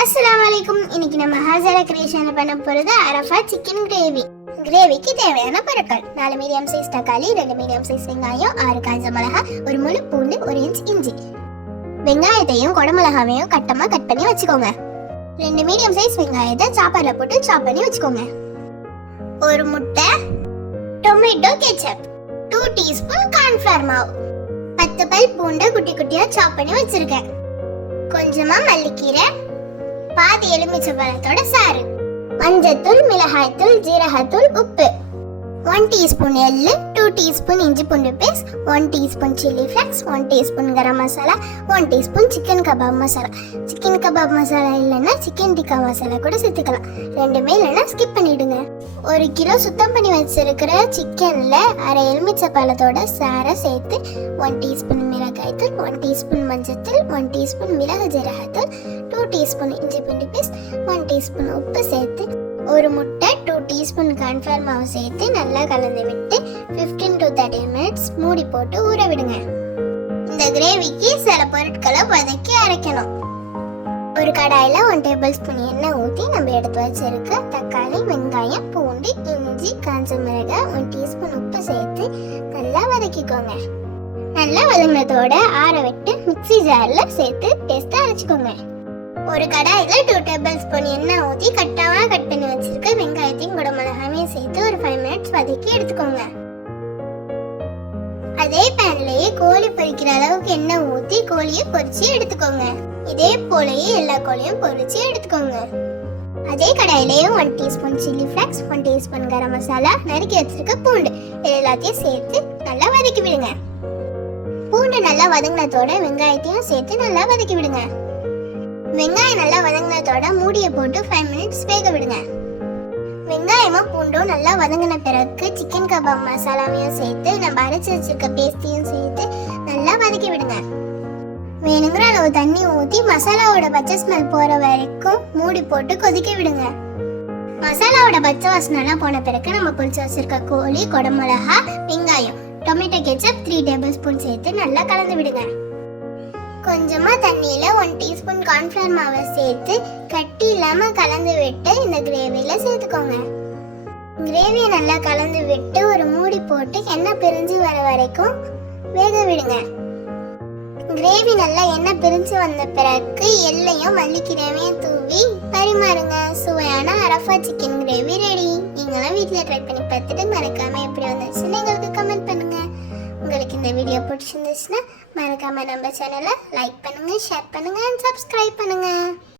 அஸ்ஸலாமு அலைக்கும். இன்னைக்கு நம்ம ஹாஜரா கிரியேஷன்ல பண்ண போறது அரஃபா சிக்கன் கிரேவி. கிரேவிக்கு தேவையான பொருட்கள்: 4 மீடியம் சைஸ் தக்காளி, 2 மீடியம் சைஸ் வெங்காயம், 6 காஞ்ச மிளகாய், ஒரு முழு பூண்டு, 1 இன்ச் இஞ்சி. வெங்காயத்தையும் குடமிளகாவையும் கட்டமா கட் பண்ணி வச்சுக்கோங்க. 2 மீடியம் சைஸ் வெங்காயத்தை சாப்பர்ல போட்டு சாப் பண்ணி வச்சுக்கோங்க. ஒரு முட்டை, டொமேட்டோ கெச்சப், 2 டீஸ்பூன் கார்ன்ஃப்ளவர் மாவு, 10 பல் பூண்டை குட்டி குட்டியா சாப் பண்ணி வச்சிருக்கேன். கொஞ்சமா மல்லிக்கீரை, பாதி எலுமிச்சை பழத்தோட சாறு, மஞ்சத்தூள், மிளகாய்த்தூள், ஜீரகத்தூள், உப்பு, 1 டீஸ்பூன் எள்ளு, 2 டீஸ்பூன் இஞ்சி பூண்டு paste, 1 teaspoon chilli flakes, 1 teaspoon garam masala, 1 teaspoon chicken kebab masala. Chicken kebab masala இல்லைன்னா சிக்கன் டிக்கா மசாலா கூட சேர்த்துக்கலாம். ரெண்டுமே இல்லைன்னா ஸ்கிப் பண்ணிடுங்க. 1 கிலோ சுத்தம் பண்ணி வச்சிருக்கிற சிக்கன்ல அரை எலுமிச்சை பழத்தோட சாரை சேர்த்து 1 டீஸ்பூன் மிளகாய்த்தூள், 1 டீஸ்பூன் மஞ்சத்தூள், 1 டீஸ்பூன் மிளகு ஜீரகத்தூள், 2 டீஸ்பூன் இஞ்சி பூண்டு பேஸ்ட், 1 டீஸ்பூன் உப்பு சேர்த்து ஒரு முட்டை, 2 டீஸ்பூன் கார்ன்ஃப்ளவர் மாவு சேர்த்து நல்லா கலந்து விட்டு 15 to 30 மினிட்ஸ் மூடி போட்டு ஊற விடுங்க. இந்த கிரேவிக்கு சில பொருட்களை வதக்கி அரைக்கணும். ஒரு கடாயில 1 டேபிள் ஸ்பூன் எண்ணெய் ஊற்றி நம்ம எடுத்து வச்சிருக்க தக்காளி, வெங்காயம், பூண்டு, இஞ்சி, காஞ்ச மிளகாய், 1 டீஸ்பூன் உப்பு சேர்த்து நல்லா வதக்கிக்கோங்க. நல்லா வதங்கினதோட ஆற விட்டு மிக்ஸி ஜார்ல சேர்த்து பேஸ்ட் அரைச்சிக்கோங்க. ஒரு கடாயில 2 டேபிள் ஸ்பூன் எண்ணெய் ஊற்றி கட்டாவா கட் பண்ணி வச்சிருக்க வெங்காயத்தையும் குடமிளகாயும் சேர்த்து ஒரு 5 மினிட்ஸ் வதக்கி எடுத்துக்கோங்க. அதே பேன்லயே கோழி பொரிக்கிற அளவுக்கு எண்ணெய் ஊற்றி கோழியை பொரிச்சு எடுத்துக்கோங்க. இதே போலயே எல்லா கோழியும் பொரிச்சு எடுத்துக்கோங்க. அதே கடாயிலேயே 1 teaspoon chilli flakes, 1 teaspoon garam masala, நறுக்கி வச்சிருக்க பூண்டு இது எல்லாத்தையும் சேர்த்து நல்லா வதக்கி விடுங்க. பூண்டு நல்லா வதங்கினதோட வெங்காயத்தையும் சேர்த்து நல்லா வதக்கி விடுங்க. வெங்காயம் நல்லா வதங்கினதோட மூடியை போட்டு 5 மினிட்ஸ் வேக விடுங்க. வெங்காயமும் பூண்டும் நல்லா வதங்கின பிறகு சிக்கன் கபாப் மசாலாவையும் சேர்த்து நம்ம அரைச்சி வச்சிருக்க பேஸ்டையும் சேர்த்து நல்லா வதக்கி விடுங்க. வேணுங்கிற அளவு தண்ணி ஊற்றி மசாலாவோட பச்சை ஸ்மெல் போற வரைக்கும் மூடி போட்டு கொதிக்க விடுங்க. மசாலாவோட பச்சை வாசனைலாம் போன பிறகு நம்ம பொரிச்சு வச்சிருக்க கோழி, குடமிளகா, வெங்காயம், டொமேட்டோ கெச்சப் 3 டேபிள் ஸ்பூன் சேர்த்து நல்லா கலந்து விடுங்க. கொஞ்சமா தண்ணியில 1 டீஸ்பூன் கார்ன்ஃப்ளவர் மாவை சேர்த்து கட்டி இல்லாம கலந்து விட்டு இந்த கிரேவில சேர்த்துக்கோங்க. கிரேவியை நல்லா கலந்து விட்டு ஒரு மூடி போட்டு எண்ணெய் பிரிஞ்சு வர வரைக்கும் வேக விடுங்க. கிரேவி நல்லா எண்ணெய் பிரிஞ்சு வந்த பிறகு எள்ளையும் மல்லிக்கீரையும் தூவி பரிமாறுங்க. சுவையான அரஃபா சிக்கன் கிரேவி ரெடி. நீங்களும் வீட்டில் ட்ரை பண்ணி பார்த்துட்டு மறக்காம எப்படி வந்துச்சுன்னு எங்களுக்கு கமெண்ட் பண்ணுங்க. உங்களுக்கு இந்த வீடியோ பிடிச்சிருந்துச்சுன்னா மறக்காம நம்ம சேனலை லைக் பண்ணுங்க, ஷேர் பண்ணுங்க, அண்ட் சப்ஸ்கிரைப் பண்ணுங்க.